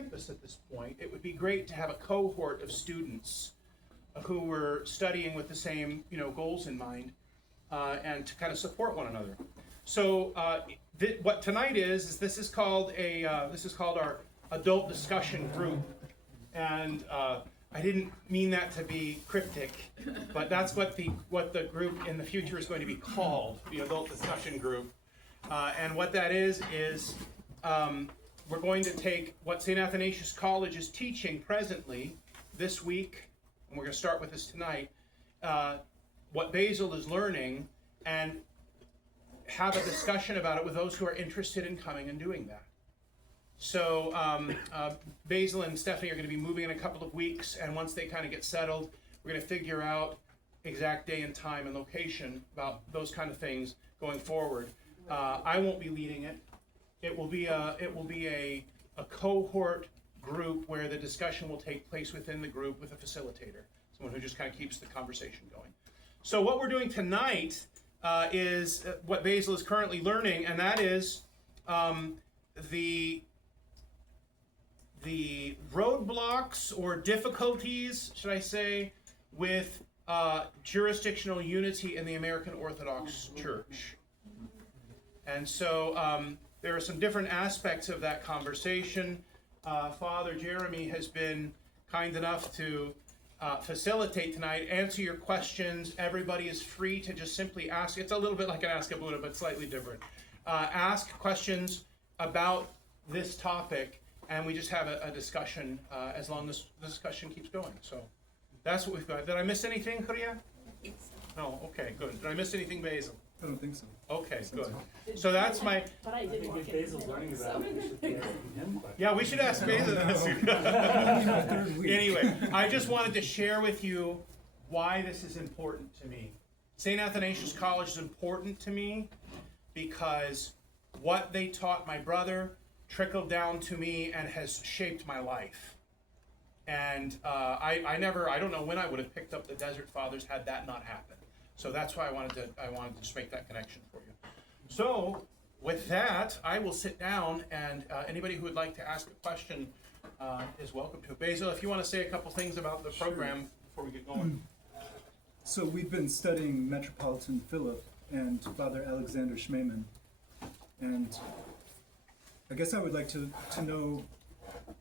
campus at this point, it would be great to have a cohort of students who were studying with the same, goals in mind, and to kind of support one another. So what tonight is this is called our adult discussion group, and I didn't mean that to be cryptic, but that's what the group in the future is going to be called, the adult discussion group. And what that is we're going to take what St. Athanasius College is teaching presently this week, and we're going to start with this tonight, what Basil is learning, and have a discussion about it with those who are interested in coming and doing that. So Basil and Stephanie are going to be moving in a couple of weeks, and once they kind of get settled, we're going to figure out exact day and time and location about those kind of things going forward. I won't be leading it. It will be a cohort group where the discussion will take place within the group with a facilitator, someone who just kind of keeps the conversation going. So what we're doing tonight is what Basil is currently learning, and that is the roadblocks or difficulties, should I say, with jurisdictional unity in the American Orthodox Church. And so there are some different aspects of that conversation. Father Jeremy has been kind enough to facilitate tonight, answer your questions. Everybody is free to just simply ask. It's a little bit like an Ask a Buddha, but slightly different. Ask questions about this topic, and we just have a discussion as long as the discussion keeps going. So that's what we've got. Did I miss anything, Korea? No, okay, good. Did I miss anything, Basil? I don't think so. Okay, good. So that's my... But I did walk in. Basil's learning about it. We should be asking him questions. Yeah, we should ask Basil. Anyway, I just wanted to share with you why this is important to me. St. Athanasius College is important to me because what they taught my brother trickled down to me and has shaped my life. And I don't know when I would have picked up the Desert Fathers had that not happened. So that's why I wanted to just make that connection for you. So with that, I will sit down, and anybody who would like to ask a question is welcome to. Basil, if you want to say a couple things about the program before we get going. So we've been studying Metropolitan Philip and Father Alexander Schmemann, and I guess I would like to know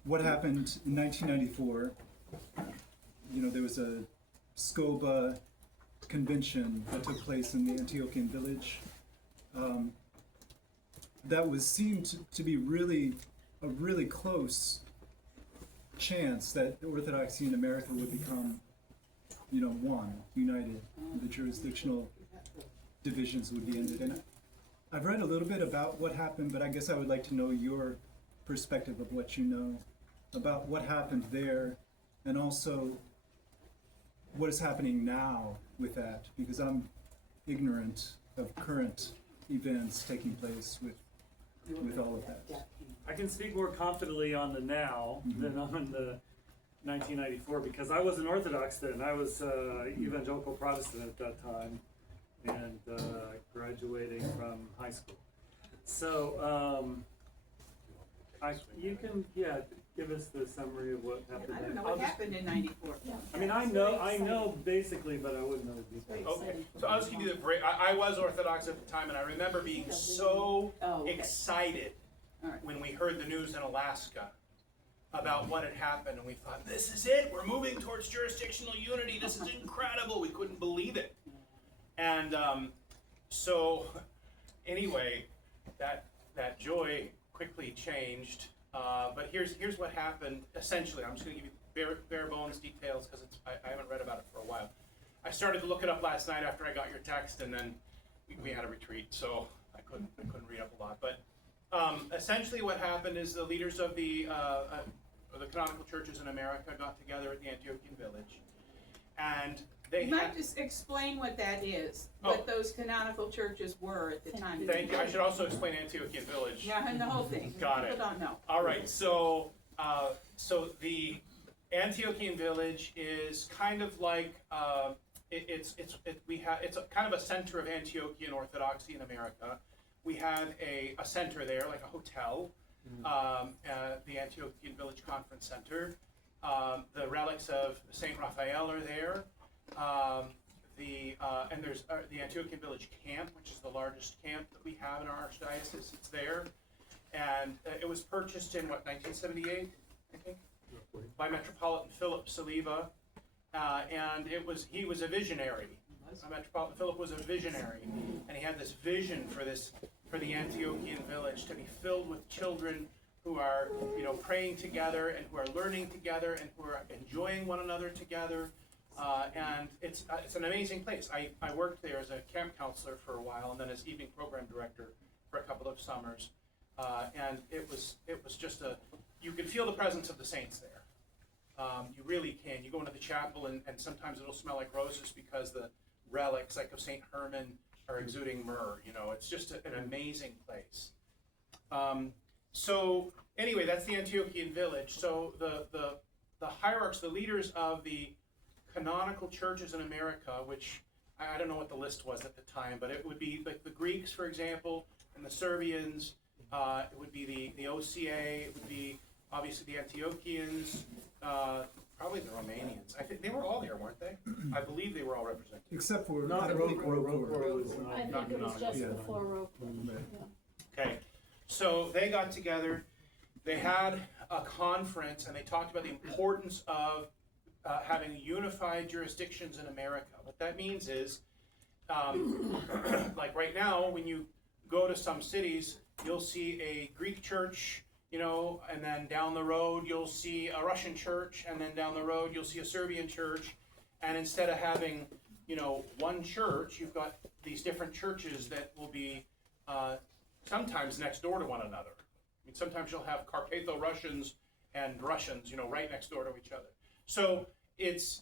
what happened in 1994. There was a SCOBA convention that took place in the Antiochian village. That seemed to be a really close chance that the Orthodoxy in America would become, united. The jurisdictional divisions would be ended. And I've read a little bit about what happened, but I guess I would like to know your perspective of what you know about what happened there, and also what is happening now with that, because I'm ignorant of current events taking place with all of that. I can speak more confidently on the now than on the 1994, because I wasn't Orthodox then. I was evangelical Protestant at that time, and graduating from high school. So you can give us the summary of what happened. I don't know what happened in '94. I mean, I know basically, but I wouldn't know the details. Okay, so I'll just give you the break. I was Orthodox at the time, and I remember being so excited when we heard the news in Alaska about what had happened, and we thought, this is it, we're moving towards jurisdictional unity, this is incredible, we couldn't believe it. And so anyway, that joy quickly changed, but here's what happened. Essentially, I'm just going to give you bare bones details because I haven't read about it for a while. I started to look it up last night after I got your text, and then we had a retreat, so I couldn't read up a lot. But essentially, what happened is the leaders of the canonical churches in America got together at the Antiochian village, and they You might just explain what that is, what those canonical churches were at the time. Thank you. I should also explain Antiochian village. Yeah, and the whole thing. Got it. People don't know. All right. So the Antiochian village is kind of like it's kind of a center of Antiochian Orthodoxy in America. We have a center there, like a hotel, the Antiochian Village Conference Center. The relics of Saint Raphael are there. And there's the Antiochian Village Camp, which is the largest camp that we have in our archdiocese. It's there. And it was purchased in, 1978, I think? By Metropolitan Philip Saliba. And he was a visionary. Metropolitan Philip was a visionary. And he had this vision for the Antiochian village to be filled with children who are, praying together and who are learning together and who are enjoying one another together. And it's an amazing place. I worked there as a camp counselor for a while, and then as evening program director for a couple of summers. And it was just you could feel the presence of the saints there. You really can. You go into the chapel, and sometimes it'll smell like roses because the relics, like of St. Herman, are exuding myrrh. It's just an amazing place. So anyway, that's the Antiochian village. So the hierarchs, the leaders of the canonical churches in America, which I don't know what the list was at the time, but it would be like the Greeks, for example, and the Serbians. It would be the OCA. It would be obviously the Antiochians. Probably the Romanians. I think they were all there, weren't they? I believe they were all represented. Except for Not I believe Rocor was I think not it was canonical. just Yeah. before Rope. Okay, so they got together. They had a conference, and they talked about the importance of having unified jurisdictions in America. What that means is, like right now, when you go to some cities, you'll see a Greek church, and then down the road you'll see a Russian church, and then down the road you'll see a Serbian church. And instead of having, one church, you've got these different churches that will be sometimes next door to one another. I mean, sometimes you'll have Carpatho-Russians and Russians, right next door to each other. So it's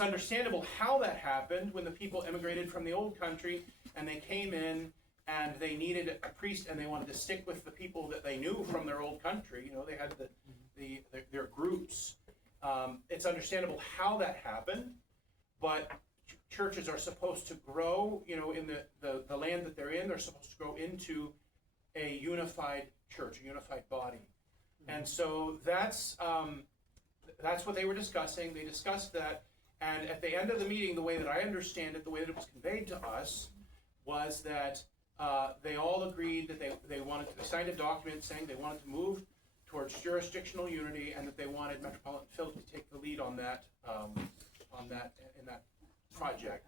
understandable how that happened when the people immigrated from the old country and they came in and they needed a priest and they wanted to stick with the people that they knew from their old country. They had their groups. It's understandable how that happened, but churches are supposed to grow, in the land that they're in. They're supposed to grow into a unified church, a unified body. And so that's what they were discussing. They discussed that, and at the end of the meeting, the way that I understand it, the way that it was conveyed to us, was that they all agreed that they signed a document saying they wanted to move towards jurisdictional unity, and that they wanted Metropolitan Philip to take the lead on that in that project,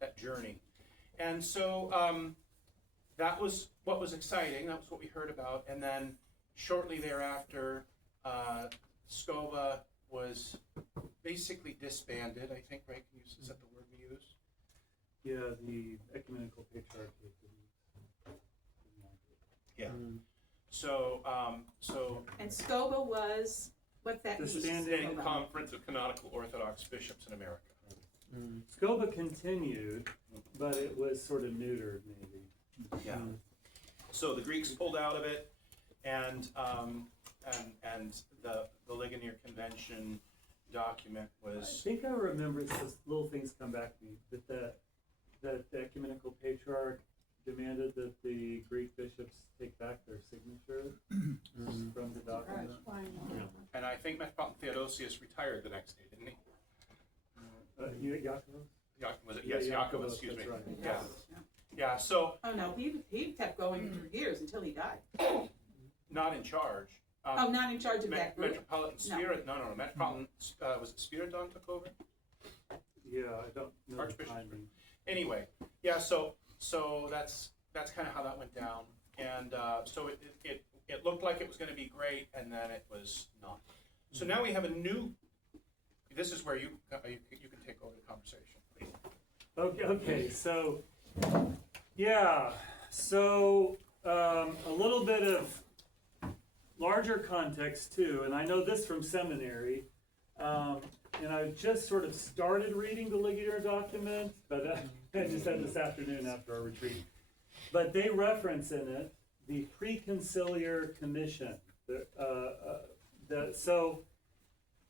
that journey. And so that was what was exciting. That was what we heard about. And then shortly thereafter, SCOBA was basically disbanded, I think, right? Is that the word we use? Yeah, the ecumenical patriarchate. Yeah. So And SCOBA was, what's that The mean? Standing SCOBA. Conference of Canonical Orthodox Bishops in America. SCOBA continued, but it was sort of neutered, maybe. Yeah. So the Greeks pulled out of it, and the Ligonier Convention document I was. think I remember these little things come back to me, that the ecumenical patriarch demanded that the Greek bishops take back their signature from the document. Why not? And I think Metropolitan Theodosius retired the next day, didn't he? Yaakov? Was it? Yeah, Yes, Yaakov, Yaakov, excuse me. that's right. Yeah. Yeah, so Oh, no, he kept going for years until he died. not in charge. Oh, not in charge of that group? Metropolitan No. Spirit, no. Metropolitan, was it Spiridon took over? Yeah, I don't know the Archbishop. timing. Anyway, yeah, so that's kind of how that went down. And so it looked like it was going to be great, and then it was not. So now we have a new, this is where you can take over the conversation, please. Okay, so, yeah, so a little bit of larger context too, and I know this from seminary, and I just sort of started reading the Ligonier document, but I just had this afternoon after our retreat. But they reference in it the Preconciliar Commission. So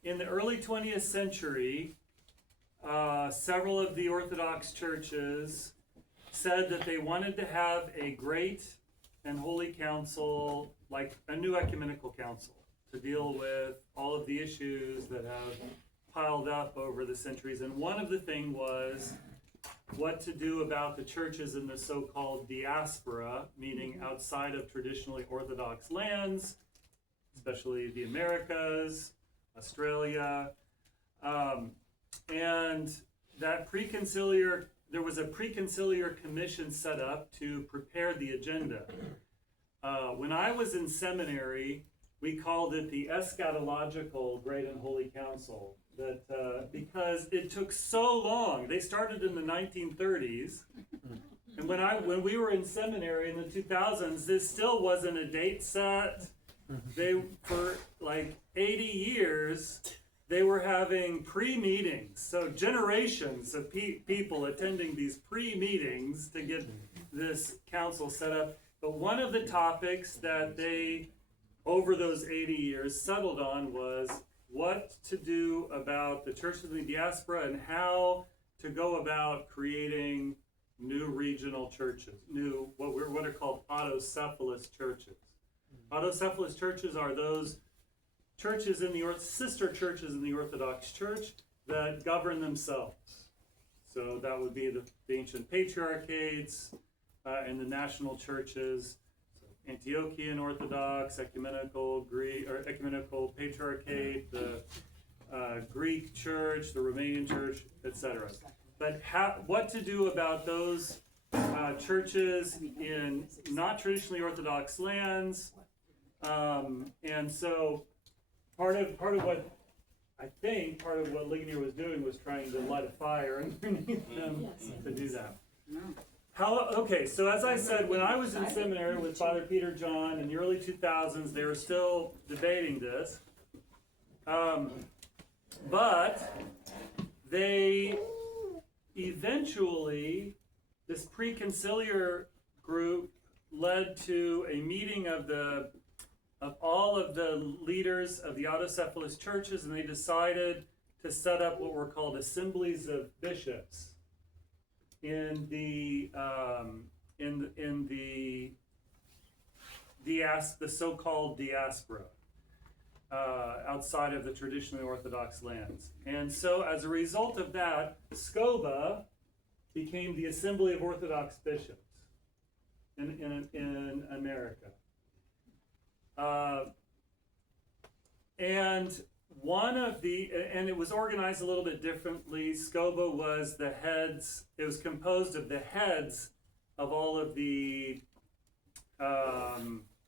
in the early 20th century, several of the Orthodox churches said that they wanted to have a great and Holy Council, like a new ecumenical council, to deal with all of the issues that have piled up over the centuries. And one of the things was what to do about the churches in the so-called diaspora, meaning outside of traditionally Orthodox lands, especially the Americas, Australia, and that there was a preconciliar commission set up to prepare the agenda. When I was in seminary, we called it the Eschatological Great and Holy Council, because it took so long. They started in the 1930s, and when we were in seminary in the 2000s, this still wasn't a date set. For like 80 years, they were having pre-meetings, so generations of people attending these pre-meetings to get this council set up. But one of the topics that they, over those 80 years, settled on was what to do about the churches in the diaspora and how to go about creating new regional churches, what are called autocephalous churches. Autocephalous churches are those churches in the sister churches in the Orthodox Church that govern themselves. So that would be the ancient patriarchates and the national churches, so Antiochian Orthodox, ecumenical Greek or ecumenical patriarchate, the Greek Church, the Romanian Church, etc. But what to do about those churches in not traditionally Orthodox lands? And so part of what Ligonier was doing was trying to light a fire underneath them to do that. Okay, so as I said, when I was in seminary with Father Peter John in the early 2000s, they were still debating this. But they eventually, this preconciliar group led to a meeting of all of the leaders of the autocephalous churches, and they decided to set up what were called assemblies of bishops in the so-called diaspora outside of the traditionally Orthodox lands. And so as a result of that, SCOBA became the Assembly of Orthodox Bishops in America. And it was organized a little bit differently. SCOBA was it was composed of the heads of all of the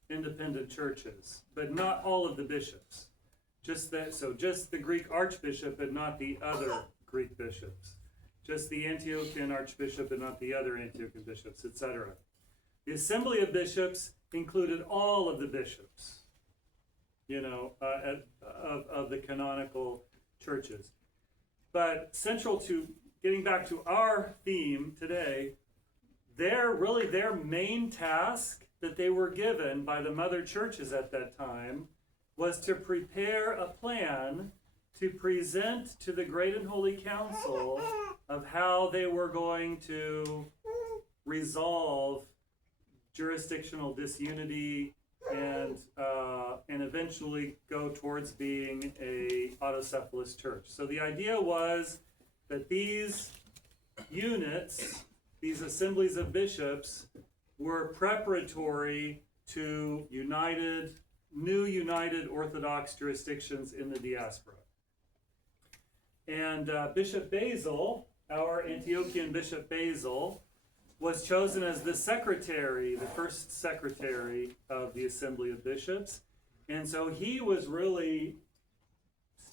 independent churches, but not all of the bishops. Just the Greek archbishop, but not the other Greek bishops. Just the Antiochian archbishop, but not the other Antiochian bishops, etc. The Assembly of Bishops included all of the bishops, of the canonical churches. But central to getting back to our theme today, their main task that they were given by the mother churches at that time was to prepare a plan to present to the Great and Holy Council of how they were going to resolve jurisdictional disunity and eventually go towards being a autocephalous church. So the idea was that these units, these assemblies of bishops, were preparatory to new united Orthodox jurisdictions in the diaspora. And Bishop Basil, our Antiochian Bishop Basil, was chosen as the first secretary of the Assembly of Bishops. And so he was really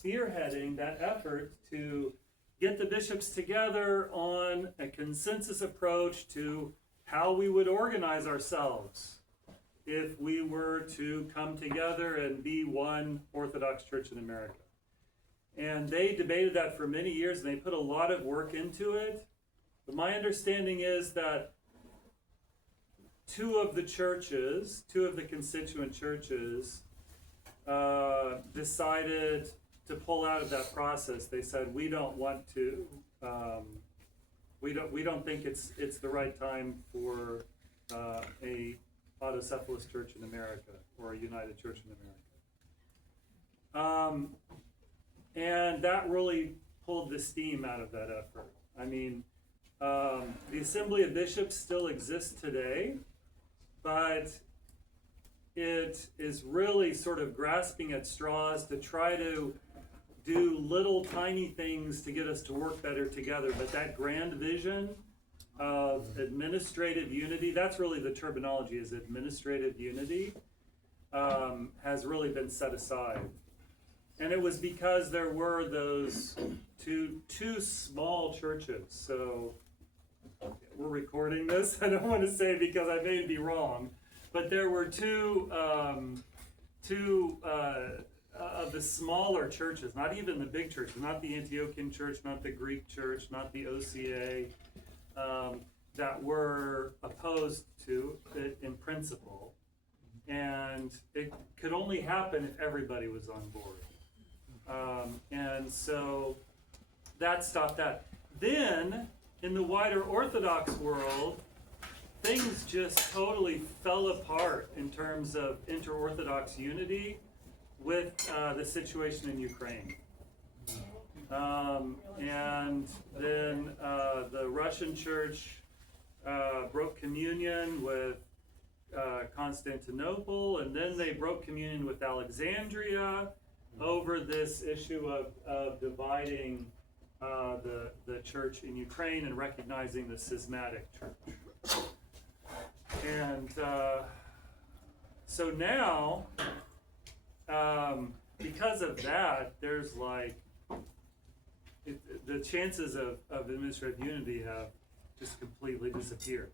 spearheading that effort to get the bishops together on a consensus approach to how we would organize ourselves if we were to come together and be one Orthodox Church in America. And they debated that for many years, and they put a lot of work into it. But my understanding is that two of the constituent churches, decided to pull out of that process. They said, we don't want to, we don't think it's the right time for a Autocephalous Church in America, or a United Church in America. And that really pulled the steam out of that effort. I mean, the Assembly of Bishops still exists today, but it is really sort of grasping at straws to try to do little tiny things to get us to work better together. But that grand vision of administrative unity, that's really the terminology, is administrative unity, has really been set aside. And it was because there were those two small churches. So we're recording this. I don't want to say because I may be wrong, but there were two of the smaller churches, not even the big churches, not the Antiochian Church, not the Greek Church, not the OCA, that were opposed to it in principle. And it could only happen if everybody was on board. And so that stopped that. Then, in the wider Orthodox world, things just totally fell apart in terms of inter-Orthodox unity with the situation in Ukraine. And then the Russian Church broke communion with Constantinople, and then they broke communion with Alexandria over this issue of dividing the church in Ukraine and recognizing the schismatic church. And so now, because of that, there's like, the chances of administrative unity have just completely disappeared.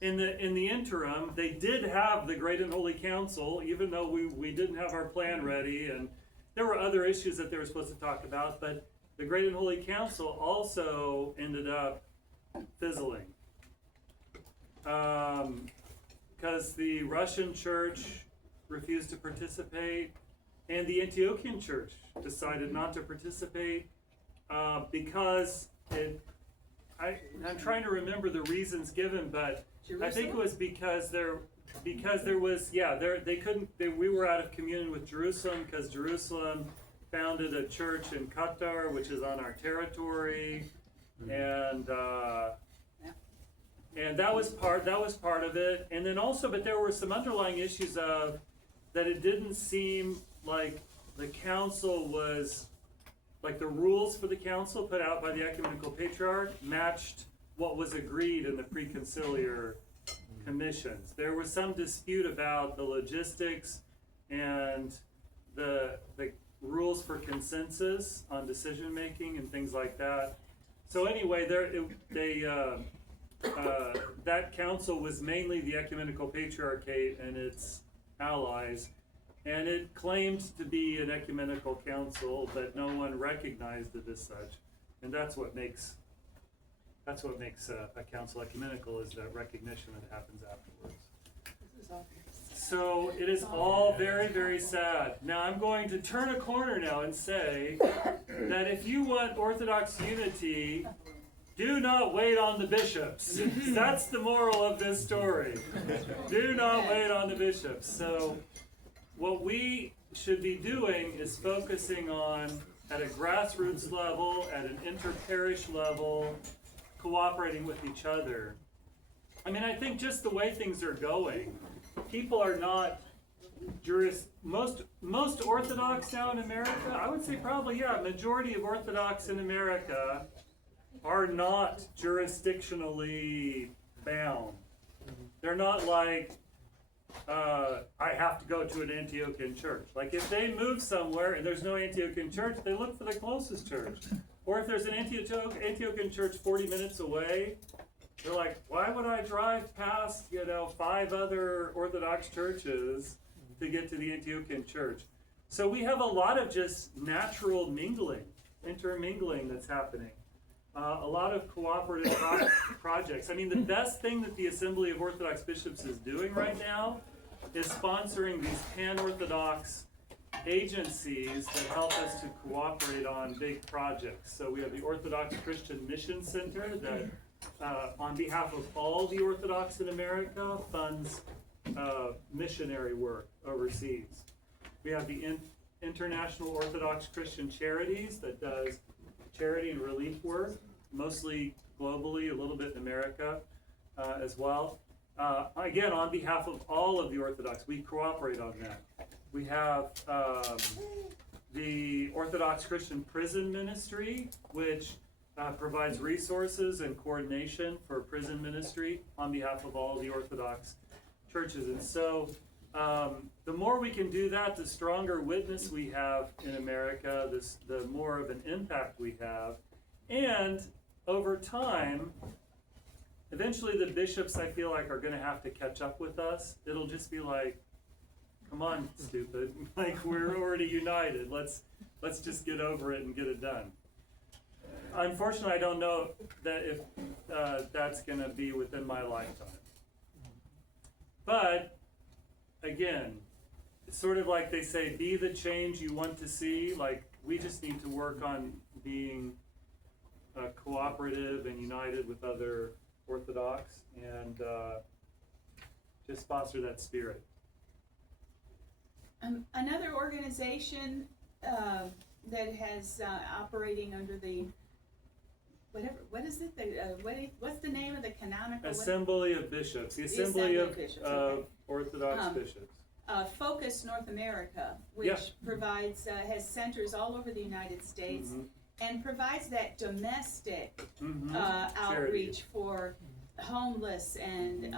In the interim, they did have the Great and Holy Council, even though we didn't have our plan ready, and there were other issues that they were supposed to talk about, but the Great and Holy Council also ended up fizzling. Because the Russian Church refused to participate, and the Antiochian Church decided not to participate because I'm trying to remember the reasons given, but Jerusalem? I think it was because we were out of communion with Jerusalem because Jerusalem founded a church in Qatar, which is on our territory, and that was part of it. And then also, but there were some underlying issues of that it didn't seem like the council was, like the rules for the council put out by the ecumenical patriarch matched what was agreed in the preconciliar commissions. There was some dispute about the logistics and the rules for consensus on decision making and things like that. So anyway, that council was mainly the ecumenical patriarchate and its allies, and it claimed to be an ecumenical council, but no one recognized it as such. And that's what makes a council ecumenical, is that recognition that happens afterwards. So it is all very, very sad. Now I'm going to turn a corner now and say that if you want Orthodox unity, do not wait on the bishops. That's the moral of this story. Do not wait on the bishops. So what we should be doing is focusing on, at a grassroots level, at an inter-parish level, cooperating with each other. I mean, I think just the way things are going, people are not most Orthodox now in America, I would say probably, majority of Orthodox in America are not jurisdictionally bound. They're not like, I have to go to an Antiochian church. Like if they move somewhere and there's no Antiochian church, they look for the closest church. Or if there's an Antiochian church 40 minutes away, they're like, why would I drive past, 5 other Orthodox churches to get to the Antiochian church? So we have a lot of just natural mingling, intermingling that's happening. A lot of cooperative projects. I mean, the best thing that the Assembly of Orthodox Bishops is doing right now is sponsoring these pan-Orthodox agencies that help us to cooperate on big projects. So we have the Orthodox Christian Mission Center that, on behalf of all the Orthodox in America, funds missionary work overseas. We have the International Orthodox Christian Charities that does charity and relief work, mostly globally, a little bit in America as well. Again, on behalf of all of the Orthodox, we cooperate on that. We have the Orthodox Christian Prison Ministry, which provides resources and coordination for prison ministry on behalf of all the Orthodox churches. And so the more we can do that, the stronger witness we have in America, the more of an impact we have. And over time, eventually the bishops, I feel like, are going to have to catch up with us. It'll just be like, come on, stupid. Like, we're already united. Let's just get over it and get it done. Unfortunately, I don't know that if that's going to be within my lifetime. But, again, it's sort of like they say, be the change you want to see. Like, we just need to work on being cooperative and united with other Orthodox and just foster that spirit. Another organization that has operating under the what is it? What's the name of the canonical? Assembly of Bishops. The Assembly of Bishops, okay. Orthodox Bishops. Focus North America, which provides has centers all over the United States, and provides that domestic outreach for homeless and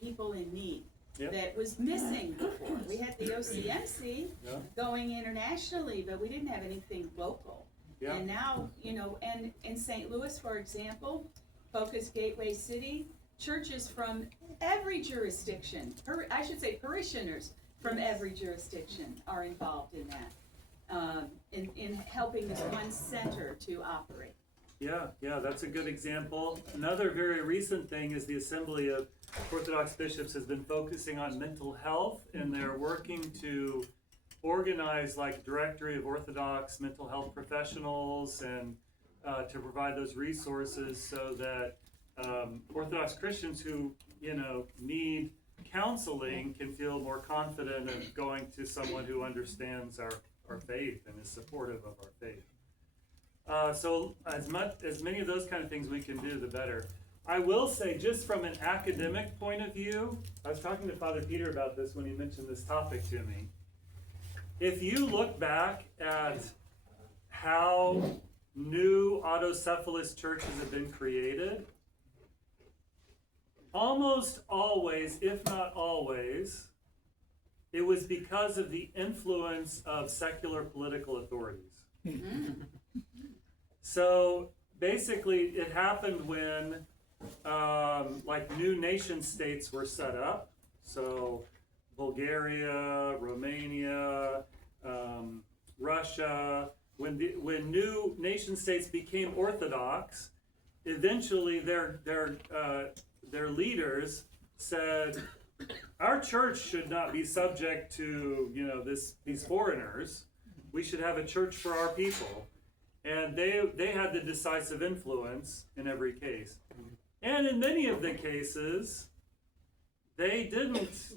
people in need. That was missing before. We had the OCMC going internationally, but we didn't have anything local. And now, and in St. Louis, for example, Focus Gateway City, churches from every jurisdiction, I should say parishioners from every jurisdiction are involved in that, in helping this one center to operate. Yeah, that's a good example. Another very recent thing is the Assembly of Orthodox Bishops has been focusing on mental health, and they're working to organize like directory of Orthodox mental health professionals and to provide those resources so that Orthodox Christians who need counseling can feel more confident of going to someone who understands our faith and is supportive of our faith. So as many of those kind of things we can do, the better. I will say, just from an academic point of view, I was talking to Father Peter about this when he mentioned this topic to me. If you look back at how new autocephalous churches have been created, almost always, if not always, it was because of the influence of secular political authorities. So basically, it happened when new nation states were set up. So Bulgaria, Romania, Russia. When new nation states became Orthodox, eventually their leaders said, our church should not be subject to these foreigners. We should have a church for our people. And they had the decisive influence in every case. And in many of the cases, they didn't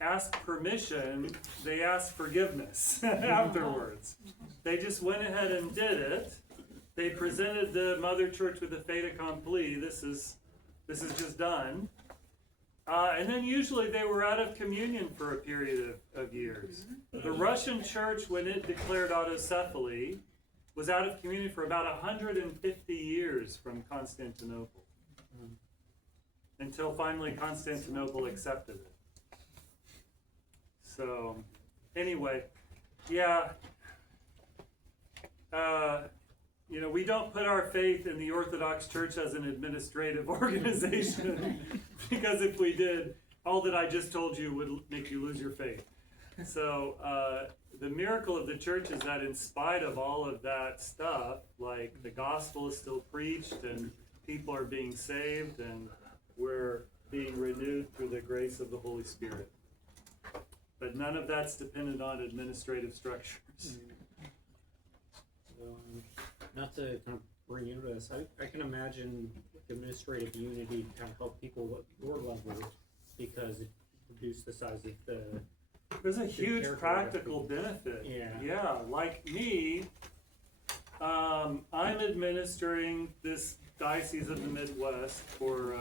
ask permission, they asked forgiveness afterwards. They just went ahead and did it. They presented the Mother Church with a fait accompli. This is just done. And then usually they were out of communion for a period of years. The Russian Church, when it declared autocephaly, was out of communion for about 150 years from Constantinople. Until finally Constantinople accepted it. So, anyway, we don't put our faith in the Orthodox Church as an administrative organization, because if we did, all that I just told you would make you lose your faith. So, the miracle of the church is that in spite of all of that stuff, like the gospel is still preached and people are being saved and we're being renewed through the grace of the Holy Spirit. But none of that's dependent on administrative structures. Not to kind of bring into this, I can imagine administrative unity kind of help people at your level, because reduce the size of the. There's a huge territory practical that benefit. Yeah. Yeah, like me, I'm administering this Diocese of the Midwest for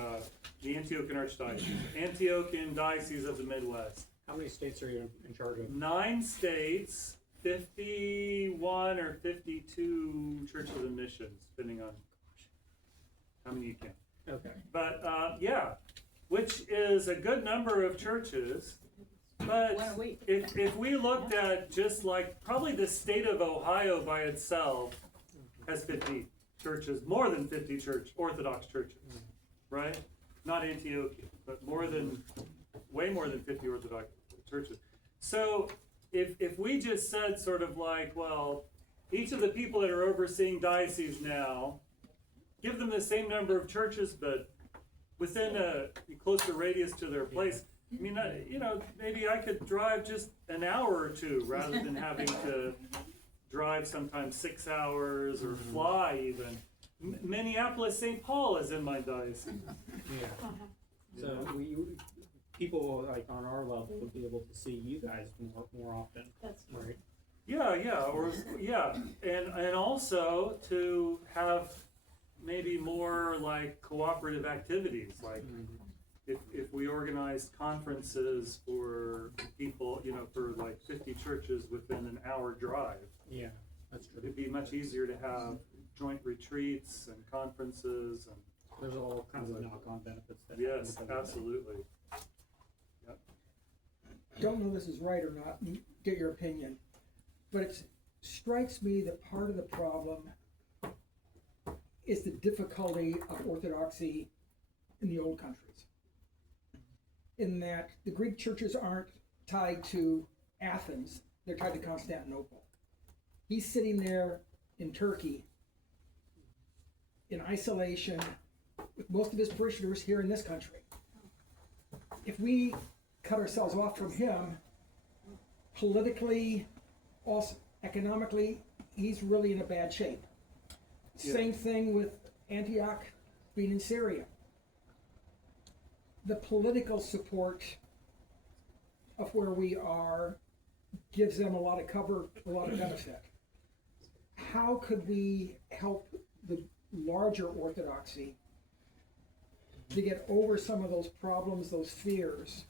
the Antiochian Archdiocese, Antiochian Diocese of the Midwest. How many states are you in charge of? 9 states, 51 or 52 churches and missions, depending on how many you can. Okay. But yeah, which is a good number of churches. But One a week. if we looked at just like probably the state of Ohio by itself has 50 churches, more than 50 Orthodox churches, right? Not Antiochia, but way more than 50 Orthodox churches. So if we just said sort of like, well, each of the people that are overseeing dioceses now, give them the same number of churches, but within a closer radius to their place. I mean, maybe I could drive just an hour or two rather than having to drive sometimes 6 hours or fly even. Minneapolis, St. Paul is in my diocese. Yeah. So people like on our level would be able to see you guys more often. That's right. Yeah, and also to have maybe more like cooperative activities, like if we organized conferences for people, for like 50 churches within an hour drive. Yeah, that's true. It'd be much easier to have joint retreats and conferences and. There's all kinds of knock-on benefits. Yes, absolutely. Yep. Don't know this is right or not, and get your opinion, but it strikes me that part of the problem is the difficulty of orthodoxy in the old countries. In that the Greek churches aren't tied to Athens, they're tied to Constantinople. He's sitting there in Turkey in isolation with most of his parishioners here in this country. If we cut ourselves off from him, politically, also economically, he's really in a bad shape. Yeah. Same thing with Antioch being in Syria. The political support of where we are gives them a lot of cover, a lot of benefit. How could we help the larger orthodoxy to get over some of those problems, those fears,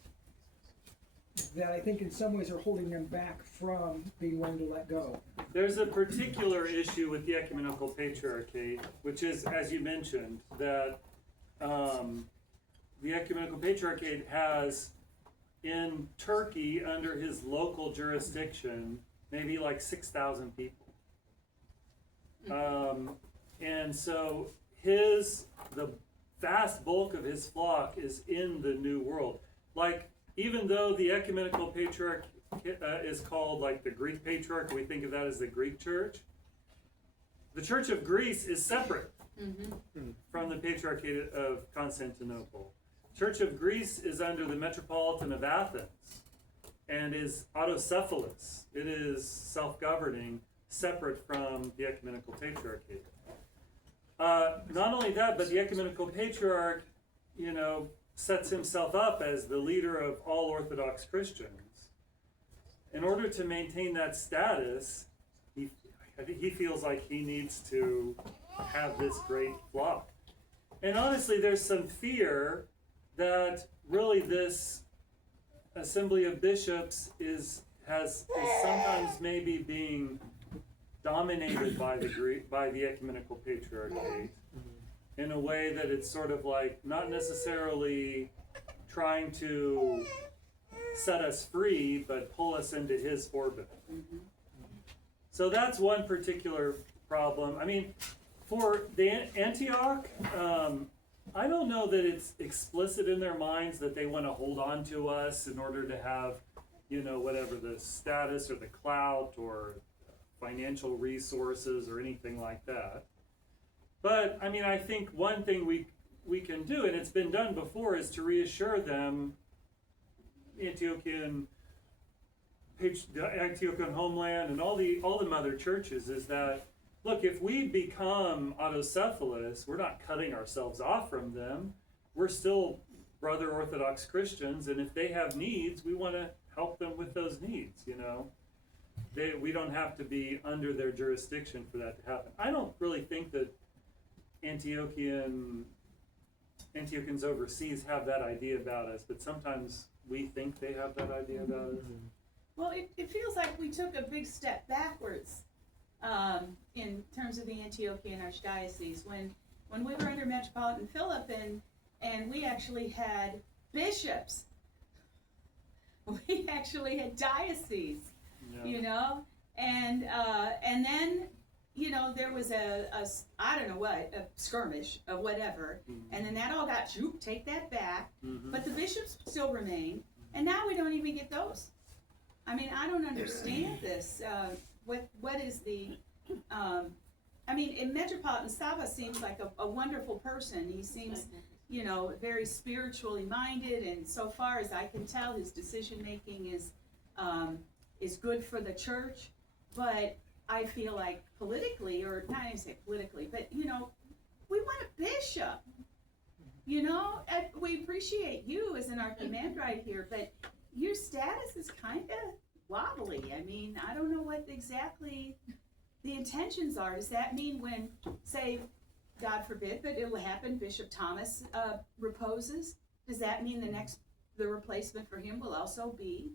that I think in some ways are holding them back from being willing to let go? There's a particular issue with the ecumenical patriarchate, which is, as you mentioned, that the ecumenical patriarchate has in Turkey under his local jurisdiction maybe like 6,000 people. And so the vast bulk of his flock is in the New World. Like, even though the ecumenical patriarch is called like the Greek patriarch, we think of that as the Greek church, the Church of Greece is separate from the Patriarchate of Constantinople. Church of Greece is under the Metropolitan of Athens and is autocephalous. It is self-governing, separate from the Ecumenical Patriarchate. Not only that, but the Ecumenical Patriarch, sets himself up as the leader of all Orthodox Christians. In order to maintain that status, I think he feels like he needs to have this great flock. And honestly, there's some fear that really this assembly of bishops is sometimes maybe being dominated by the ecumenical patriarchate in a way that it's sort of like not necessarily trying to set us free, but pull us into his orbit. So that's one particular problem. I mean, for the Antioch, I don't know that it's explicit in their minds that they want to hold on to us in order to have, whatever the status or the clout or financial resources or anything like that. But, I mean, I think one thing we can do, and it's been done before, is to reassure them, Antiochian homeland and all the mother churches, is that, look, if we become autocephalous, we're not cutting ourselves off from them. We're still brother Orthodox Christians, and if they have needs, we want to help them with those needs, you know. We don't have to be under their jurisdiction for that to happen. I don't really think that Antiochians overseas have that idea about us, but sometimes we think they have that idea about us. Well, it feels like we took a big step backwards in terms of the Antiochian Archdiocese when we were under Metropolitan Philip and we actually had bishops. We actually had dioceses, Yeah. you know, and then, you know, there was I don't know what, a skirmish of whatever, and then that all got, take that back, but the bishops still remain, and now we don't even get those. I mean, I don't understand this. What is the, I mean, in Metropolitan Sava seems like a wonderful person. He seems, you know, very spiritually minded, and so far as I can tell, his decision-making is good for the church, but I feel like politically, or not even say politically, but, you know, we want a bishop. You know, and we appreciate you as an Archimandrite here, but your status is kind of wobbly. I mean, I don't know what exactly the intentions are. Does that mean when, say, God forbid, but it will happen, Bishop Thomas reposes, does that mean the replacement for him will also be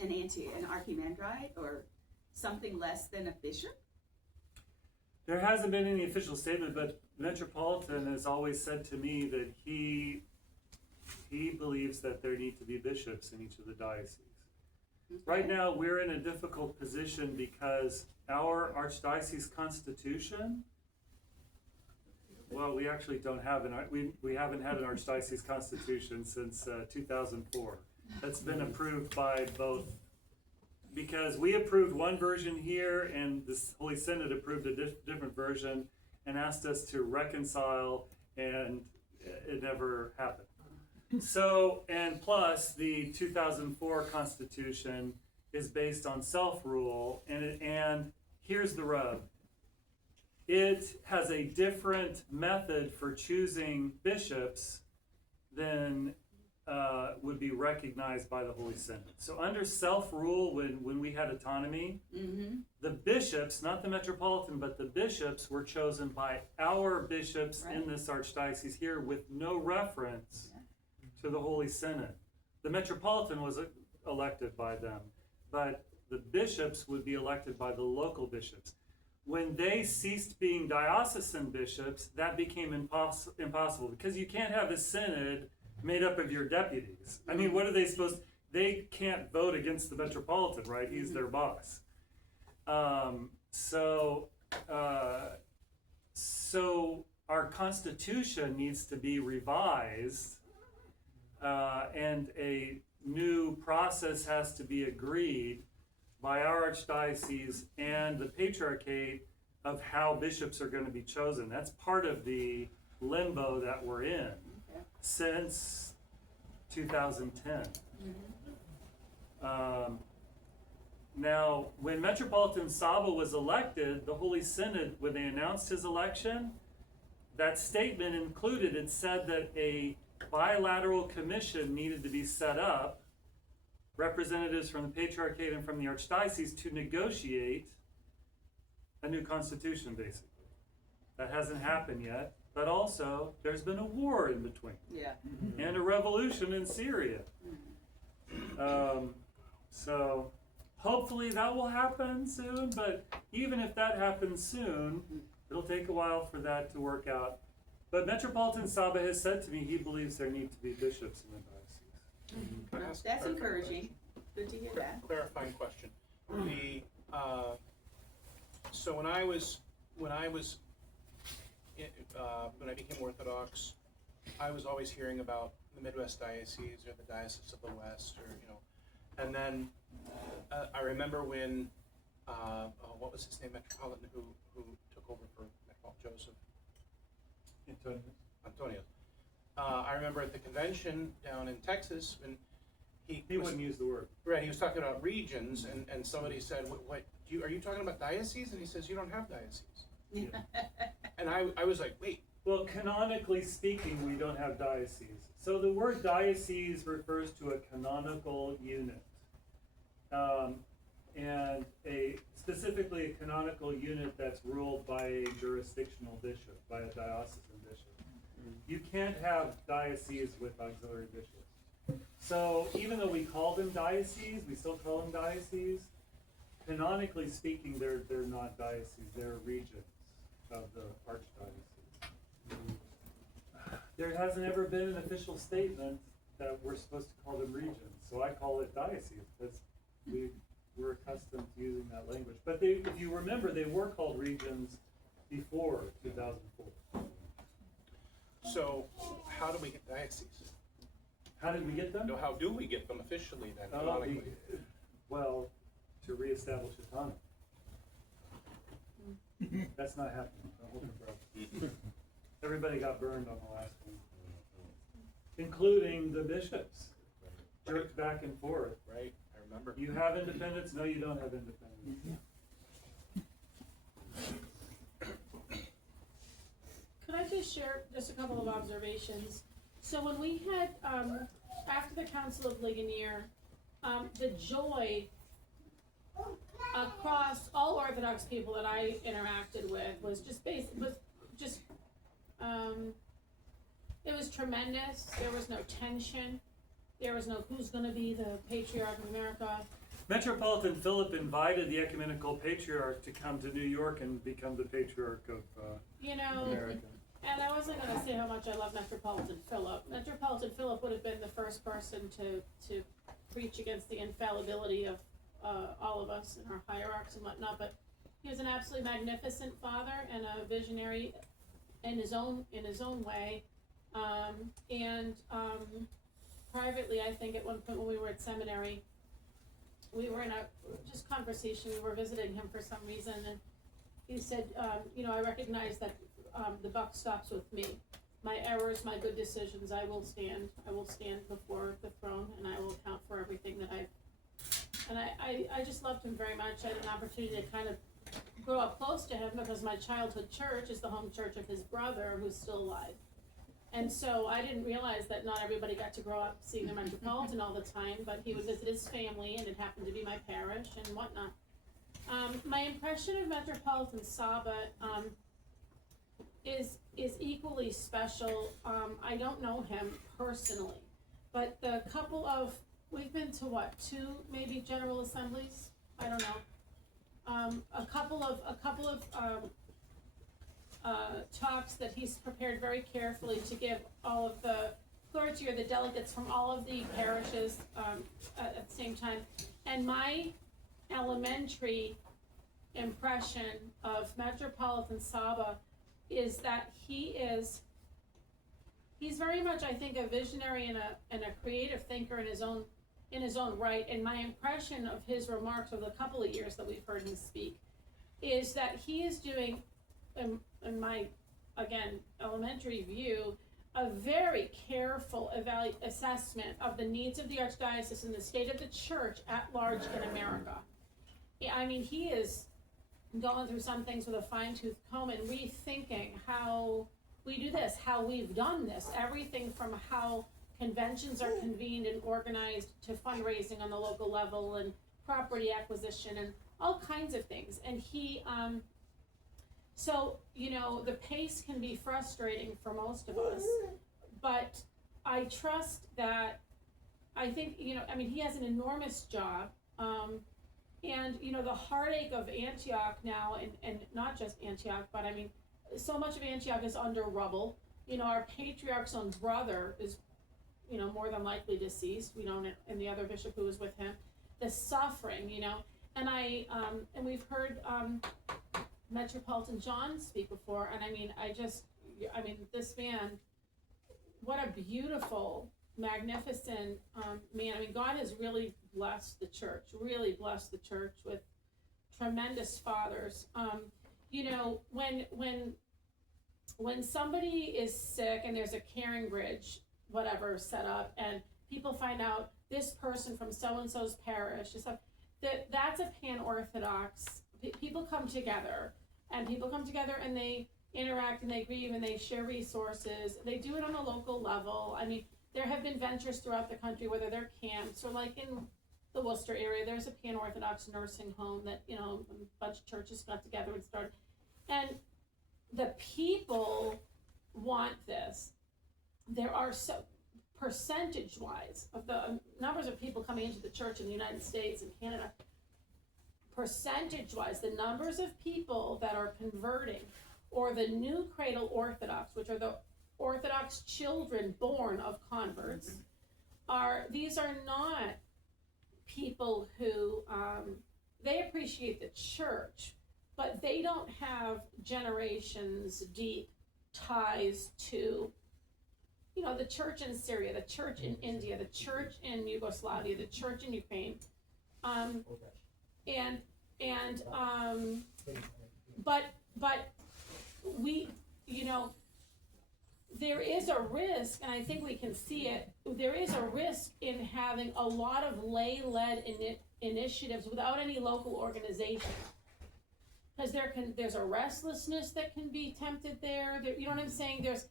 an Archimandrite or something less than a bishop? There hasn't been any official statement, but Metropolitan has always said to me that he believes that there need to be bishops in each of the dioceses. Okay. Right now, we're in a difficult position because our archdiocese constitution, well, we actually don't have we haven't had an archdiocese constitution since 2004. That's been approved by both, because we approved one version here and the Holy Synod approved a different version and asked us to reconcile, and it never happened. So, and plus the 2004 Constitution is based on self-rule, and here's the rub. It has a different method for choosing bishops than would be recognized by the Holy Synod. So under self-rule, when we had autonomy, the bishops, not the Metropolitan, but the bishops were chosen by our bishops in this archdiocese here with no reference to the Holy Synod. The Metropolitan was elected by them, but the bishops would be elected by the local bishops. When they ceased being diocesan bishops, that became impossible, because you can't have a synod made up of your deputies. I mean, what are they supposed to, they can't vote against the Metropolitan, right? He's their boss. So our Constitution needs to be revised, and a new process has to be agreed by our archdiocese and the Patriarchate of how bishops are going to be chosen. That's part of the limbo that we're in since 2010. Now, when Metropolitan Saba was elected, the Holy Synod, when they announced his election, that statement included, it said that a bilateral commission needed to be set up, representatives from the Patriarchate and from the Archdiocese, to negotiate a new constitution, basically. That hasn't happened yet, but also there's been a war in between. And a revolution in Syria. So hopefully that will happen soon, but even if that happens soon, it'll take a while for that to work out. But Metropolitan Saba has said to me he believes there need to be bishops in the diocese. Can I ask a That's clarifying encouraging. Good to hear that. Clarifying question. So when I became Orthodox, I was always hearing about the Midwest Diocese or the Diocese of the West, or and then I remember when what was his name, Metropolitan, who took over for Metropolitan Joseph. Antonio. I remember at the convention down in Texas when he wouldn't use the word. Right, he was talking about regions, and somebody said, "What are you talking about, diocese?" And he says, "You don't have diocese." And I was like, "Wait, Well, canonically speaking, we don't have dioceses. So the word diocese refers to a canonical unit. And specifically a canonical unit that's ruled by a jurisdictional bishop, by a diocesan bishop. You can't have dioceses with auxiliary bishops. So even though we call them dioceses, we still call them dioceses. Canonically speaking, they're not dioceses, they're regions of the archdiocese. There hasn't ever been an official statement that we're supposed to call them regions, so I call it dioceses, because we're accustomed to using that language. But if you remember, they were called regions before 2004. So, how do we get dioceses? How did we get them? No, how do we get them officially then, Oh, canonically? well, to reestablish autonomy. That's not happening. Don't hold your breath. Everybody got burned on the last one, including the bishops. Jerked back and forth. Right, I remember. You have independence? No, you don't have independence. Could I just share just a couple of observations? So when we had, after the Council of Ligonier, the joy across all Orthodox people that I interacted with was just it was tremendous. There was no tension. There was no who's going to be the Patriarch of America. Metropolitan Philip invited the ecumenical patriarch to come to New York and become the patriarch of America. And I wasn't going to say how much I love Metropolitan Philip. Metropolitan Philip would have been the first person to preach against the infallibility of all of us and our hierarchs and whatnot, but he was an absolutely magnificent father and a visionary in his own way. Privately, I think at one point when we were at seminary, we were in a just conversation. We were visiting him for some reason, and he said, I recognize that the buck stops with me. My errors, my good decisions, I will stand before the throne, and I will account for everything that I just loved him very much. I had an opportunity to kind of grow up close to him because my childhood church is the home church of his brother, who's still alive. And so I didn't realize that not everybody got to grow up seeing the Metropolitan all the time, but he would visit his family, and it happened to be my parish and whatnot. My impression of Metropolitan Saba is equally special. I don't know him personally, but the couple of, we've been to what, 2 maybe General Assemblies? I don't know. A couple of talks that he's prepared very carefully to give all of the clergy or the delegates from all of the parishes at the same time. And my elementary impression of Metropolitan Saba is that he's very much, I think, a visionary and a creative thinker in his own right. And my impression of his remarks over the couple of years that we've heard him speak is that he is doing, in my, again, elementary view, a very careful assessment of the needs of the Archdiocese and the state of the Church at large in America. I mean, he is going through some things with a fine-tooth comb and rethinking how we do this, how we've done this, everything from how conventions are convened and organized to fundraising on the local level and property acquisition and all kinds of things. And he, so, the pace can be frustrating for most of us, but I trust that, I think, he has an enormous job, and, the heartache of Antioch now, and not just Antioch, but so much of Antioch is under rubble. Our patriarch's own brother is, more than likely deceased, and the other bishop who was with him, the suffering, and and we've heard, Metropolitan John speak before, and this man, what a beautiful, magnificent man. God has really blessed the church with tremendous fathers. When somebody is sick and there's a caring bridge, whatever, set up, and people find out this person from so-and-so's parish, that's a pan-Orthodox, people come together and they interact and they grieve and they share resources. They do it on a local level. I mean, there have been ventures throughout the country, whether they're camps or like in the Worcester area, there's a pan-Orthodox nursing home that, you know, a bunch of churches got together and started. And the people want this. There are so, percentage-wise, of the numbers of people coming into the church in the United States and Canada, percentage-wise, the numbers of people that are converting, or the new cradle Orthodox, which are the Orthodox children born of converts, these are not people who, they appreciate the church, but they don't have generations deep ties to, you know, the church in Syria, the church in India, the church in Yugoslavia, the church in Ukraine. But we, you know, there is a risk, and I think we can see it, there is a risk in having a lot of lay-led initiatives without any local organization. Because there's a restlessness that can be tempted there, you know what I'm saying? There's,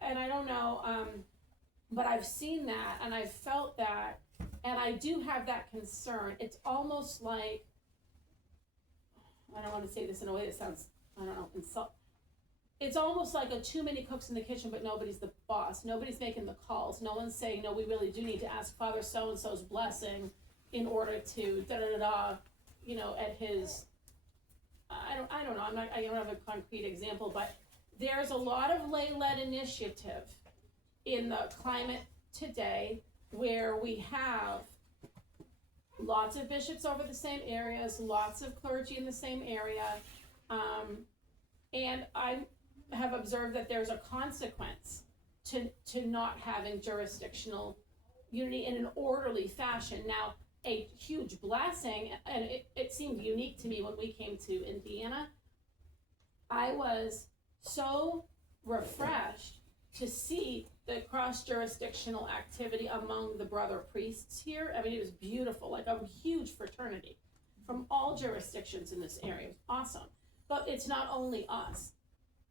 and I don't know, but I've seen that, and I've felt that, and I do have that concern. It's almost like, I don't want to say this in a way that sounds, I don't know, it's almost like a too many cooks in the kitchen, but nobody's the boss. Nobody's making the calls. No one's saying, no, we really do need to ask Father so-and-so's blessing in order to da-da-da-da, you know, at his, I don't know, I don't have a concrete example, but there's a lot of lay-led initiative in the climate today where we have lots of bishops over the same areas, lots of clergy in the same area, and I have observed that there's a consequence to not having jurisdictional unity in an orderly fashion. Now, a huge blessing, and it seemed unique to me when we came to Indiana, I was so refreshed to see the cross-jurisdictional activity among the brother priests here. I mean, it was beautiful, like a huge fraternity from all jurisdictions in this area. It was awesome. But it's not only us.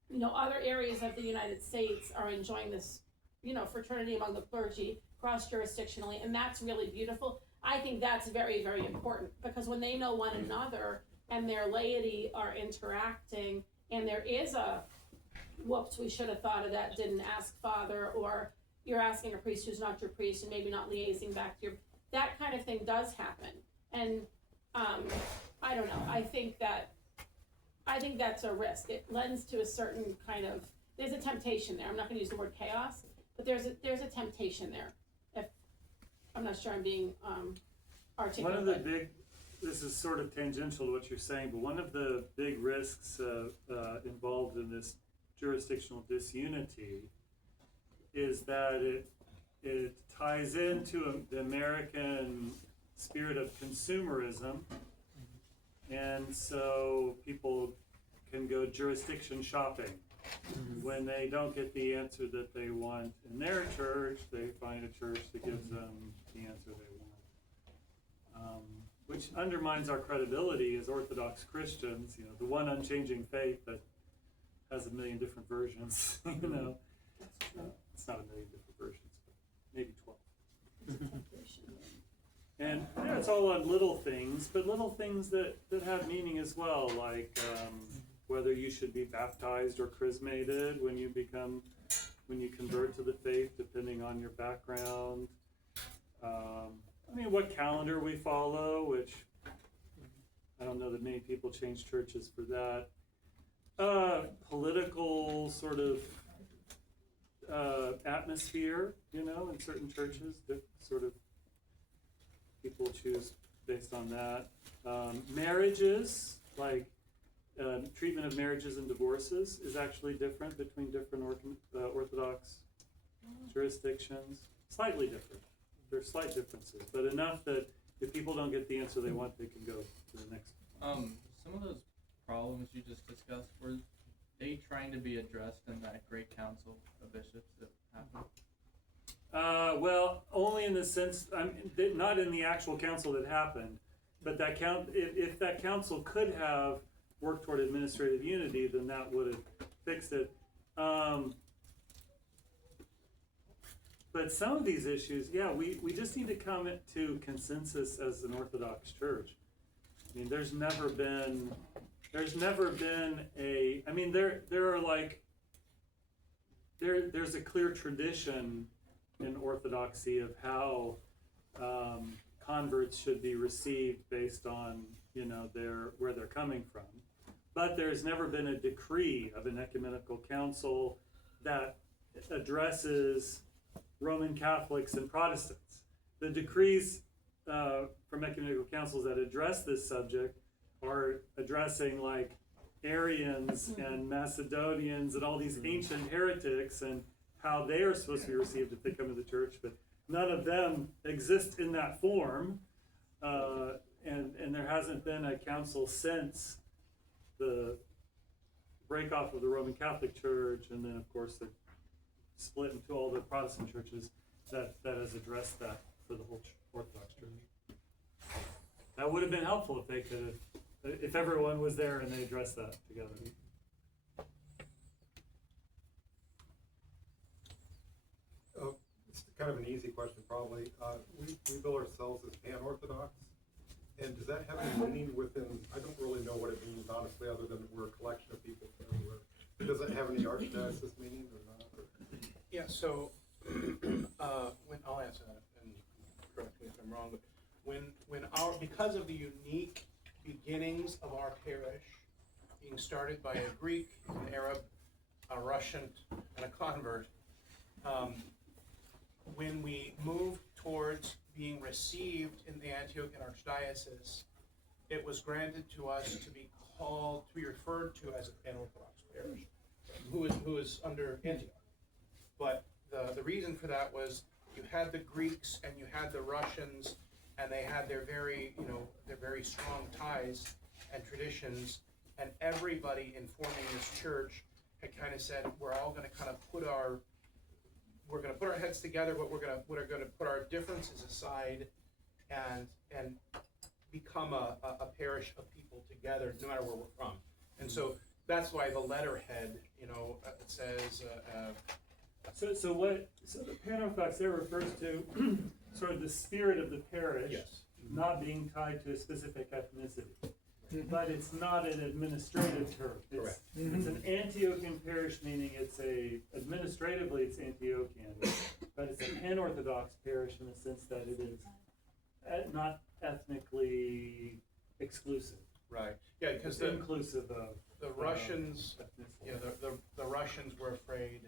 You know, other areas of the United States are enjoying this, you know, fraternity among the clergy, cross-jurisdictionally, and that's really beautiful. I think that's very, very important, because when they know one another and their laity are interacting, and there is a, whoops, we should have thought of that, didn't ask Father, or you're asking a priest who's not your priest and maybe not liaising back to your, that kind of thing does happen. And I don't know, I think that's a risk. It lends to a certain kind of, there's a temptation there. I'm not gonna use the word chaos, but there's a temptation there. If, I'm not sure I'm being articulate. One of the big, this is sort of tangential to what you're saying, but one of the big risks involved in this jurisdictional disunity is that it ties into the American spirit of consumerism, and so people can go jurisdiction shopping. When they don't get the answer that they want in their church, they find a church that gives them the answer they want, which undermines our credibility as Orthodox Christians, you know, the one unchanging faith that has a million different versions, you know. It's not a million different versions, but maybe 12. And yeah, it's all on little things, but little things that have meaning as well, like whether you should be baptized or chrismated when you convert to the faith, depending on your background. I mean, what calendar we follow, which I don't know that many people change churches for that. Political sort of atmosphere, you know, in certain churches that sort of people choose based on that. Marriages, like treatment of marriages and divorces is actually different between different Orthodox jurisdictions. Slightly different. There's slight differences, but enough that if people don't get the answer they want, they can go to the next one. Some of those problems you just discussed, were they trying to be addressed in that great council of bishops that happened? Well, only in the sense, not in the actual council that happened, but that if that council could have worked toward administrative unity, then that would have fixed it. But some of these issues, yeah, we just need to come to consensus as an Orthodox Church. I mean, there's never been a, I mean, there are like, there's a clear tradition in Orthodoxy of how converts should be received based on, you know, where they're coming from. But there's never been a decree of an ecumenical council that addresses Roman Catholics and Protestants. The decrees from ecumenical councils that address this subject are addressing like Arians and Macedonians and all these ancient heretics and how they are supposed to be received if they come to the church, but none of them exist in that form, and there hasn't been a council since the break off of the Roman Catholic Church, and then of course the split into all the Protestant churches that has addressed that for the whole Orthodox Church. That would have been helpful if they could have, if everyone was there and they addressed that together. It's kind of an easy question, probably. We bill ourselves as pan-Orthodox, and does that have any meaning within? I don't really know what it means, honestly, other than we're a collection of people from everywhere. Does it have any archdiocese meaning or not? Or? Yeah, so I'll answer that and correct me if I'm wrong, but because of the unique beginnings of our parish, being started by a Greek, an Arab, a Russian, and a convert, when we moved towards being received in the Antiochian Archdiocese, it was granted to us to be referred to as a pan-Orthodox parish, who is under Antioch. But the reason for that was you had the Greeks and you had the Russians, and they had their very strong ties and traditions, and everybody in forming this church had kind of said, we're all going to kind of put our heads together, but we're going to put our differences aside and become a parish of people together, no matter where we're from. And so that's why the letterhead, it says. So the pan-Orthodox there refers to sort of the spirit of the parish, Yes. not being tied to a specific ethnicity. But it's not an administrative term. Correct. It's an Antiochian parish, meaning administratively it's Antiochian, but it's a pan-Orthodox parish in the sense that it is not ethnically exclusive. Right. Yeah, because It's inclusive of the Russians, ethnicity. the Russians were afraid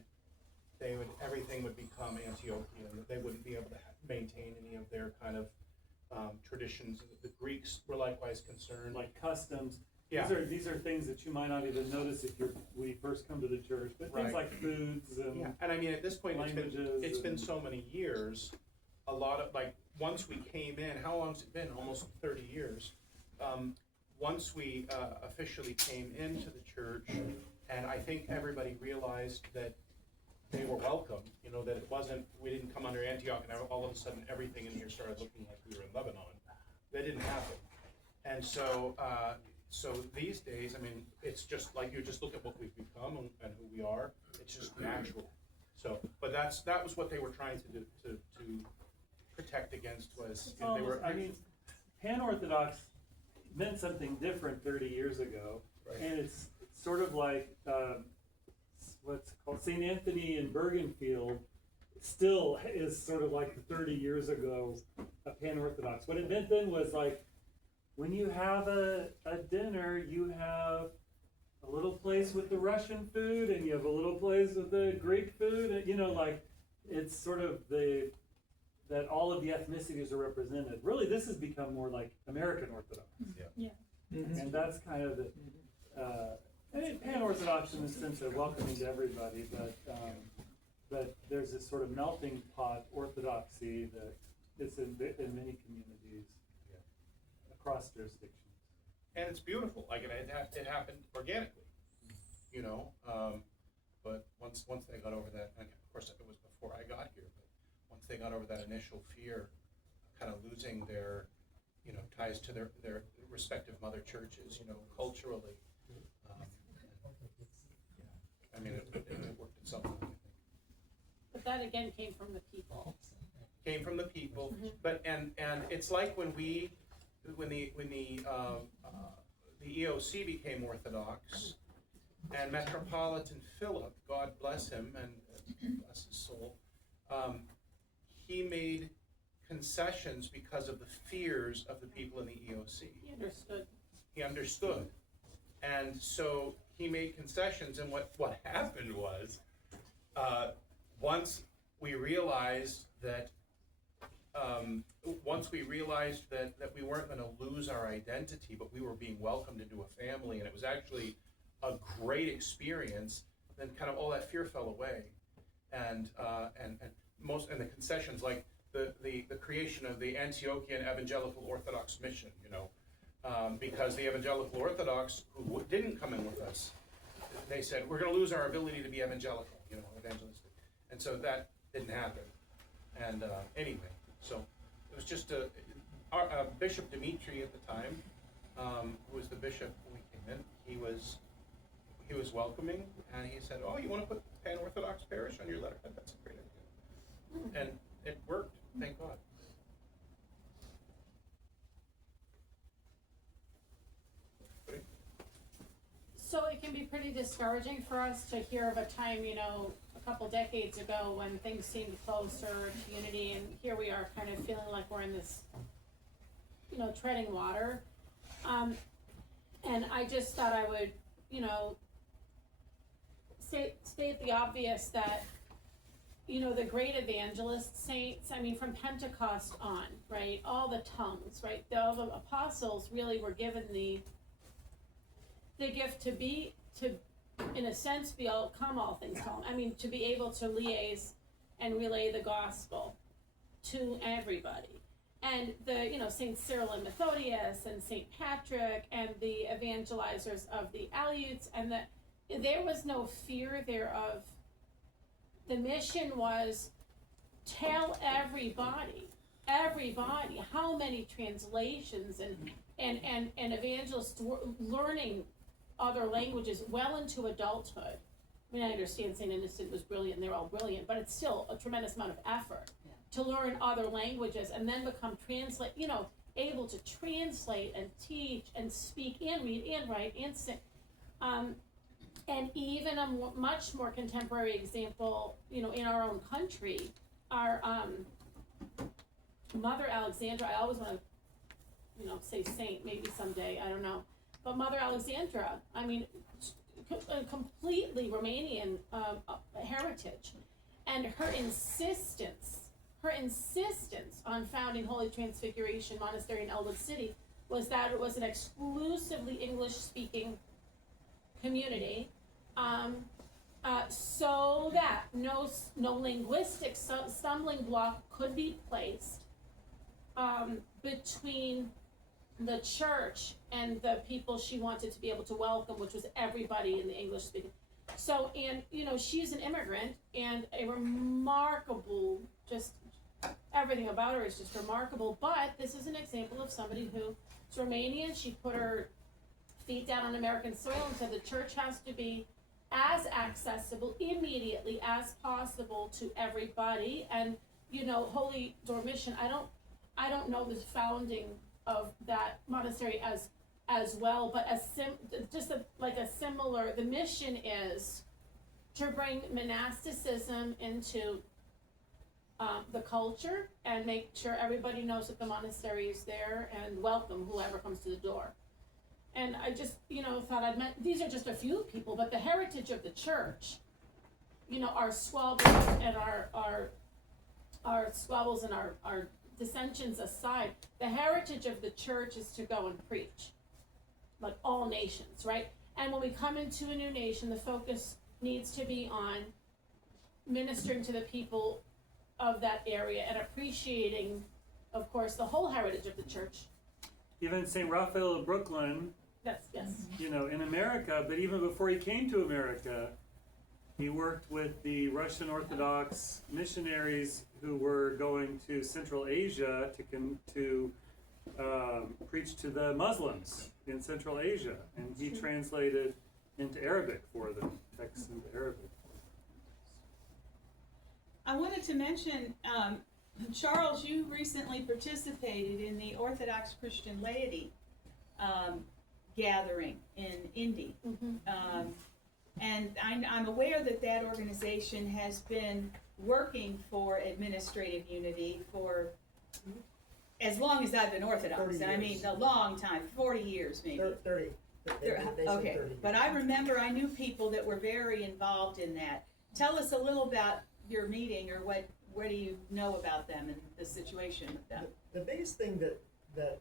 everything would become Antiochian, that they wouldn't be able to maintain any of their kind of traditions. The Greeks were likewise concerned. Like customs. Yeah. These are things that you might not even notice when you first come to the church, but things Right. like foods and Yeah, and I mean, at this point, languages it's been and- so many years. A lot of once we came in, how long's it been? Almost 30 years. Once we officially came into the church, and I think everybody realized that they were welcome. That it wasn't, we didn't come under Antioch and all of a sudden everything in here started looking like we were in Lebanon. That didn't happen. And so these days, I mean, it's just like you just look at what we've become and who we are. It's just natural. So, but that was what they were trying to do to protect against was they were. I mean, pan-Orthodox meant something different 30 years ago, Right. and it's sort of like what's called St. Anthony in Bergenfield still is sort of like 30 years ago a pan-Orthodox. What it meant then was like when you have a dinner, you have a little place with the Russian food and you have a little place with the Greek food, and like it's sort of that all of the ethnicities are represented. Really, this has become more like American Orthodox. Yeah. And that's kind of the, pan-Orthodox in the sense of welcoming to everybody, but there's this sort of melting pot orthodoxy that is in many communities across jurisdictions. And it's beautiful. Like it happened organically, But once they got over that, and of course it was before I got here, but once they got over that initial fear, of kind of losing their, ties to their respective mother churches, culturally, that again came from the people. Came from the people, Mhm. but and it's like when the EOC became Orthodox, and Metropolitan Philip, God bless him and bless his soul, he made concessions because of the fears of the people in the EOC. He understood. He understood, and so he made concessions. And what happened was, once we realized that we weren't going to lose our identity, but we were being welcomed into a family, and it was actually a great experience, then kind of all that fear fell away, and the concessions, like the creation of the Antiochian Evangelical Orthodox Mission, because the Evangelical Orthodox who didn't come in with us, they said, we're going to lose our ability to be evangelical, evangelistic, and so that didn't happen. And anyway, so it was just Bishop Dimitri at the time, who was the bishop when we came in. He was welcoming, and he said, "Oh, you want to put Pan-Orthodox Parish on your letterhead? That's a great idea." And it worked, thank God. So it can be pretty discouraging for us to hear of a time, a couple decades ago when things seemed closer to unity, and here we are kind of feeling like we're in this, treading water. And I just thought I would, state the obvious that, the great evangelist saints, from Pentecost on, right, all the tongues, right, all the apostles really were given the gift to in a sense, become all things to all. To be able to liaise and relay the gospel to everybody. And the, Saint Cyril and Methodius and Saint Patrick and the evangelizers of the Aleuts, and there was no fear thereof. The mission was tell everybody, how many translations and evangelists were learning other languages well into adulthood. I understand St. Innocent was brilliant, they're all brilliant, but it's still a tremendous amount of effort to learn other languages and then become able to translate and teach and speak and read and write and sing. And even a much more contemporary example, in our own country, our Mother Alexandra, I always want to, say saint, maybe someday, I don't know. But Mother Alexandra, completely Romanian heritage, and her insistence on founding Holy Transfiguration Monastery in Elwood City was that it was an exclusively English-speaking community, so that no linguistic stumbling block could be placed between the church and the people she wanted to be able to welcome, which was everybody in the English speaking. So, and she's an immigrant and a remarkable, just everything about her is just remarkable. But this is an example of somebody who's Romanian. She put her feet down on American soil and said the church has to be as accessible immediately as possible to everybody. And Holy Dormition, I don't know the founding of that monastery as well, but similar, the mission is to bring monasticism into the culture and make sure everybody knows that the monastery is there and welcome whoever comes to the door. And I just, thought these are just a few people, but the heritage of the church, our squabbles and our squabbles and our dissensions aside, the heritage of the church is to go and preach, like all nations, right? And when we come into a new nation, the focus needs to be on ministering to the people of that area and appreciating, of course, the whole heritage of the church. Even St. Raphael of Brooklyn, Yes. in America, but even before he came to America, he worked with the Russian Orthodox missionaries who were going to Central Asia to preach to the Muslims in Central Asia, and he translated into Arabic for them, texts into Arabic. I wanted to mention, Charles, you recently participated in the Orthodox Christian Laity gathering in Indy. And I'm aware that that organization has been working for administrative unity for as long as I've been Orthodox. 30 I mean, years. a long time, 40 years maybe. 30. They said Okay, 30. but I remember I knew people that were very involved in that. Tell us a little about your meeting, or what do you know about them and the situation with them? The biggest thing that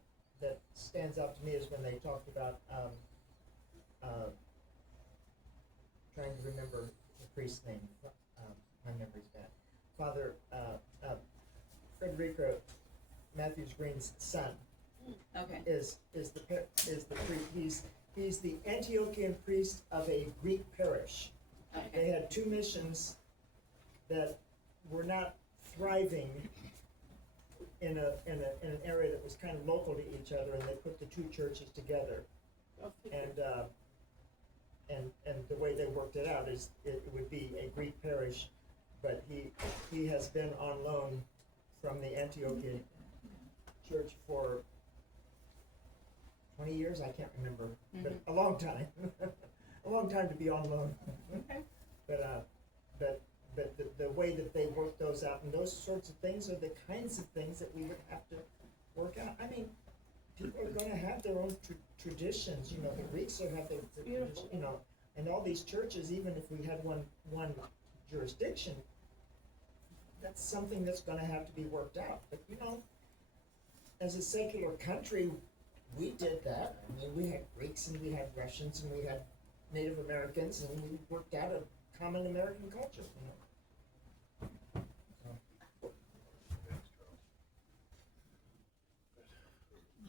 stands out to me is when they talked about trying to remember the priest's name. My memory's bad. Father Frederica Matthews Green's son Okay. is the priest. He's the Antiochian priest of a Greek parish. Okay. They had two missions that were not thriving in an area that was kind of local to each other, and they put the two churches together. And the way they worked it out is it would be a Greek parish, but he has been on loan from the Antiochian church for 20 years, I can't remember, but a long time. A long time to be on loan. Okay. But the way that they work those out and those sorts of things are the kinds of things that we would have to work out. I mean, people are going to have their own traditions. You know, the Greeks will have their tradition. You know, and all these churches, even if we had one jurisdiction, that's something that's going to have to be worked out. But you know, as a secular country, we did that. I mean, we had Greeks and we had Russians and we had Native Americans, and we worked out a common American culture. You know.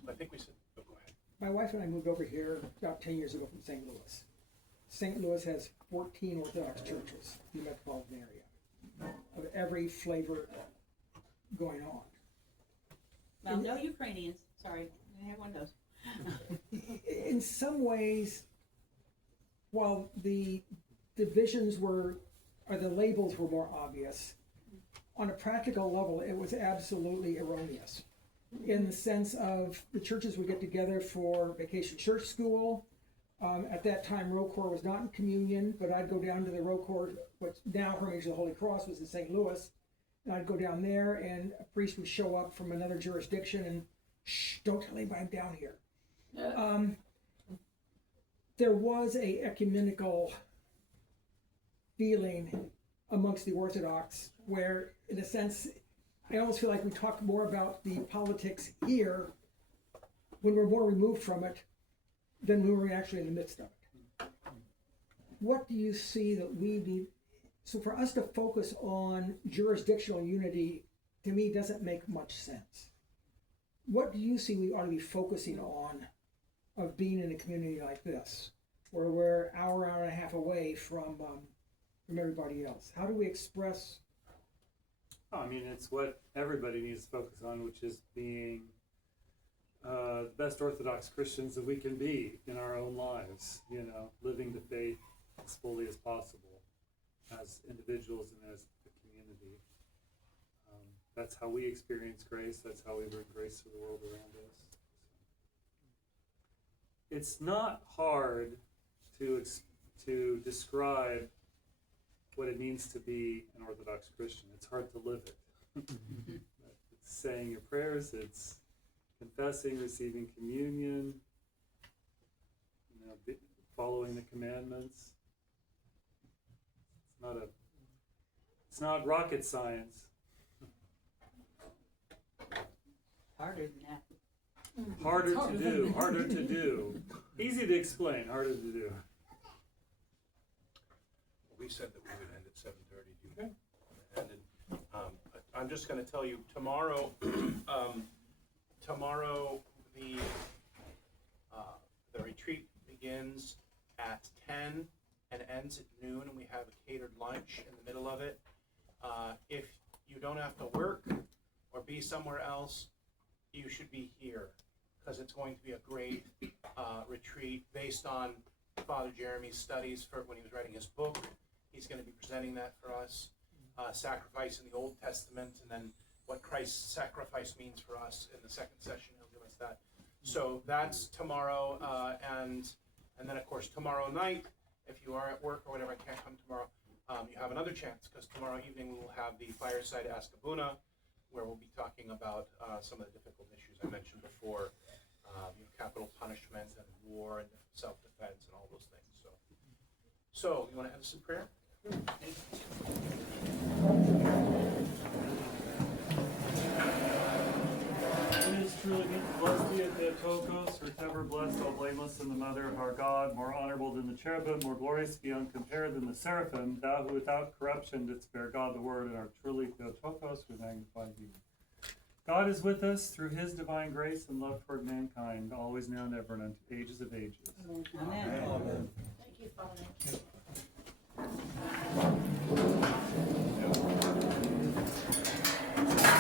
I think we said, oh, go ahead. My wife and I moved over here about 10 years ago from St. Louis. St. Louis has 14 Orthodox churches in the metropolitan area of every flavor going on. Well, no Ukrainians. Sorry, I had one of those. In some ways, while the divisions or the labels were more obvious, on a practical level, it was absolutely erroneous. In the sense of the churches would get together for vacation church school. At that time, ROCOR was not in communion, but I'd go down to the ROCOR, what now Hermitage of the Holy Cross was in St. Louis, and I'd go down there, and a priest would show up from another jurisdiction and, shh, don't tell anybody I'm down here. There was a ecumenical feeling amongst the Orthodox where, in a sense, I almost feel like we talk more about the politics here when we're more removed from it than when we're actually in the midst of it. What do you see that we need? So for us to focus on jurisdictional unity, to me, doesn't make much sense. What do you see we ought to be focusing on of being in a community like this, where we're an hour and a half away from everybody else? How do we express? I mean, it's what everybody needs to focus on, which is being the best Orthodox Christians that we can be in our own lives, you know, living the faith as fully as possible as individuals and as a community. That's how we experience grace. That's how we bring grace to the world around us. It's not hard to describe what it means to be an Orthodox Christian. It's hard to live it. It's saying your prayers, it's confessing, receiving communion, you know, following the commandments. It's not rocket science. Harder than that. Harder to do. Easy to explain, harder to do. We said that we would end at 7:30. Okay. And I'm just going to tell you tomorrow. Tomorrow the retreat begins at 10 and ends at noon, and we have a catered lunch in the middle of it. If you don't have to work or be somewhere else, you should be here, because it's going to be a great retreat based on Father Jeremy's studies for when he was writing his book. He's going to be presenting that for us. sacrifice in the Old Testament, and then what Christ's sacrifice means for us in the second session. He'll give us that. So that's tomorrow, and then of course tomorrow night, if you are at work or whatever, I can't come tomorrow, you have another chance, because tomorrow evening we will have the Fireside Ask Abuna, where we'll be talking about some of the difficult issues I mentioned before, capital punishment and war and self-defense and all those things. So you want to end us in prayer? It is truly blessed be at Theotokos, or ever blessed, all blameless in the mother of our God, more honorable than the cherubim, more glorious beyond compare than the seraphim, thou who without corruption didst bear God the Word, and art truly Theotokos, we magnify thee. God is with us through his divine grace and love toward mankind, always now and ever and unto ages of ages. Amen. Thank you, Father.